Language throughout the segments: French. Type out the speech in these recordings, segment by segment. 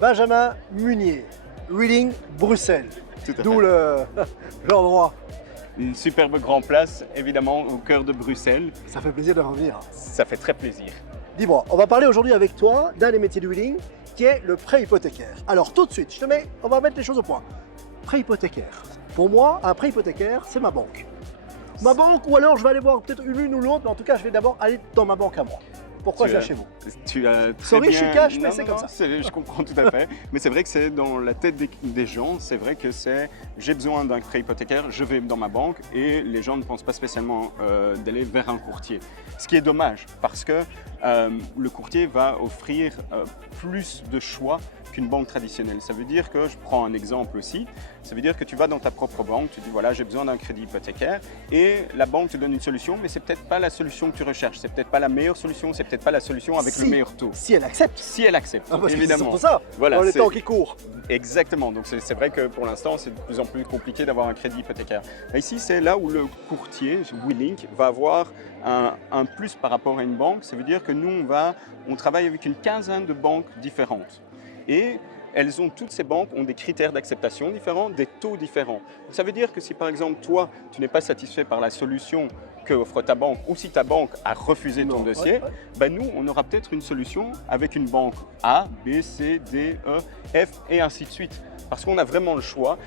Benjamin Munier, Wheeling, Bruxelles. Tout à fait. D'où l'endroit. Une superbe grande place, évidemment, au cœur de Bruxelles. Ça fait plaisir de revenir. Ça fait très plaisir. Dis-moi, on va parler aujourd'hui avec toi d'un des métiers du wheeling qui est le prêt hypothécaire. Alors tout de suite, on va mettre les choses au point. Prêt hypothécaire. Pour moi, un prêt hypothécaire, c'est ma banque. Ma banque, ou alors je vais aller voir peut-être une ou l'autre, mais en tout cas, je vais d'abord aller dans ma banque à moi. Pourquoi je viens chez vous? Tu as très Sorry, bien... je suis cash, mais Non, c'est non, comme non, ça. Je comprends tout à fait. Mais c'est vrai que c'est dans la tête des gens, c'est vrai que c'est j'ai besoin d'un prêt hypothécaire, je vais dans ma banque et les gens ne pensent pas spécialement d'aller vers un courtier. Ce qui est dommage parce que le courtier va offrir plus de choix qu'une banque traditionnelle. Ça veut dire que, je prends un exemple aussi, ça veut dire que tu vas dans ta propre banque, tu dis voilà j'ai besoin d'un crédit hypothécaire et la banque te donne une solution mais c'est peut-être pas la solution que tu recherches, c'est peut-être pas la meilleure solution, c'est peut-être pas la solution avec le meilleur taux. Si elle accepte. Si elle accepte, Ah, parce que évidemment. c'est pour ça, Voilà, dans les c'est- temps qui courent. Exactement, donc c'est vrai que pour l'instant c'est de plus en plus compliqué d'avoir un crédit hypothécaire. Mais ici c'est là où le courtier, Wheeling, va avoir un plus par rapport à une banque. Ça veut dire que nous on travaille avec une quinzaine de banques différentes. Et toutes ces banques ont des critères d'acceptation différents, des taux différents. Donc ça veut dire que si par exemple toi tu n'es pas satisfait par la solution que offre ta banque ou si ta banque a refusé ton Non, dossier, ouais. ben nous, on aura peut-être une solution avec une banque A, B, C, D, E, F et ainsi de suite. Parce qu'on a vraiment le choix,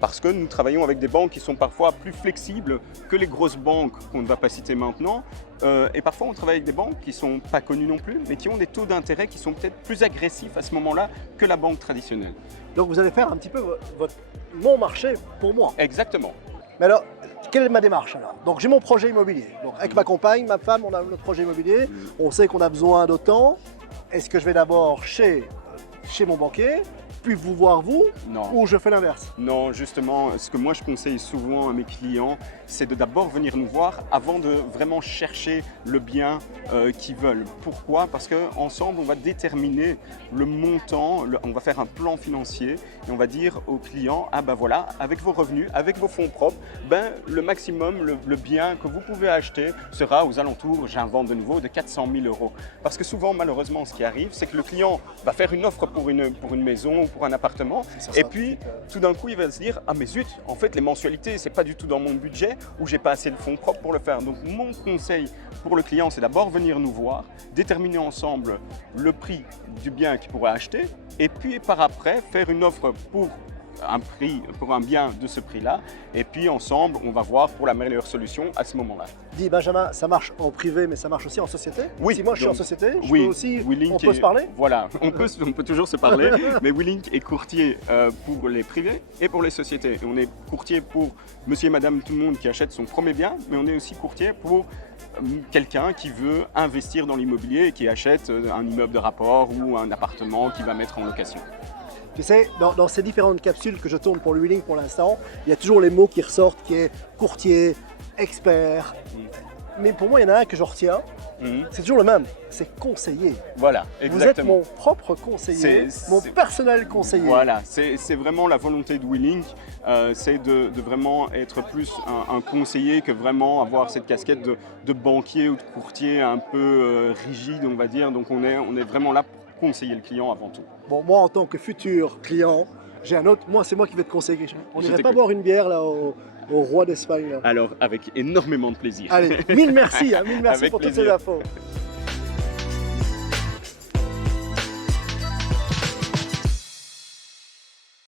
parce que nous travaillons avec des banques qui sont parfois plus flexibles que les grosses banques qu'on ne va pas citer maintenant. Et parfois, on travaille avec des banques qui ne sont pas connues non plus, mais qui ont des taux d'intérêt qui sont peut-être plus agressifs à ce moment-là que la banque traditionnelle. Donc vous allez faire un petit peu mon marché pour moi. Exactement. Mais alors, quelle est ma démarche alors? Donc j'ai mon projet immobilier. Donc avec ma compagne, ma femme, on a notre projet immobilier. On sait qu'on a besoin d'autant. Est-ce que je vais d'abord chez mon banquier, puis vous voir vous, Non. ou je fais l'inverse? Non, justement, ce que moi je conseille souvent à mes clients, c'est de d'abord venir nous voir avant de vraiment chercher le bien qu'ils veulent. Pourquoi? Parce qu'ensemble, on va déterminer le montant, on va faire un plan financier et on va dire au client, ah ben voilà, avec vos revenus, avec vos fonds propres, ben, le maximum, le bien que vous pouvez acheter sera aux alentours, j'invente de nouveau, de 400 000 €. Parce que souvent, malheureusement, ce qui arrive, c'est que le client va faire une offre pour une maison ou pour un appartement et puis tout d'un coup, il va se dire, ah mais zut, en fait, les mensualités, c'est pas du tout dans mon budget ou j'ai pas assez de fonds propres pour le faire. Donc mon conseil pour le client, c'est d'abord venir nous voir, déterminer ensemble le prix du bien qu'il pourra acheter et puis par après faire une offre pour un bien de ce prix-là et puis ensemble, on va voir pour la meilleure solution à ce moment-là. Dis Benjamin, ça marche en privé, mais ça marche aussi en société? Oui, Si moi je suis en donc, société, je oui, peux aussi, Wheeling on peut se parler? Voilà, on peut toujours se parler, mais Wheeling est courtier pour les privés et pour les sociétés. Et on est courtier pour monsieur et madame tout le monde qui achète son premier bien, mais on est aussi courtier pour quelqu'un qui veut investir dans l'immobilier et qui achète un immeuble de rapport ou un appartement qu'il va mettre en location. Tu sais, dans ces différentes capsules que je tourne pour le wheeling pour l'instant, il y a toujours les mots qui ressortent, qui est courtier, expert. Mais pour moi, il y en a un que je retiens, c'est toujours le même, c'est conseiller. Voilà, Vous êtes exactement. mon propre conseiller, mon c'est- personnel conseiller. Voilà, c'est vraiment la volonté de Wheeling, c'est de vraiment être plus un conseiller que vraiment avoir cette casquette de banquier ou de courtier un peu rigide, on va dire. Donc on est vraiment là pour conseiller le client avant tout. Bon, moi, en tant que futur client, j'ai un autre, c'est moi qui vais te conseiller. On Je n'irait pas t'écoute. boire une bière là au roi d'Espagne là. Alors, avec énormément de plaisir. Allez, mille merci Avec pour toutes ces plaisir. infos.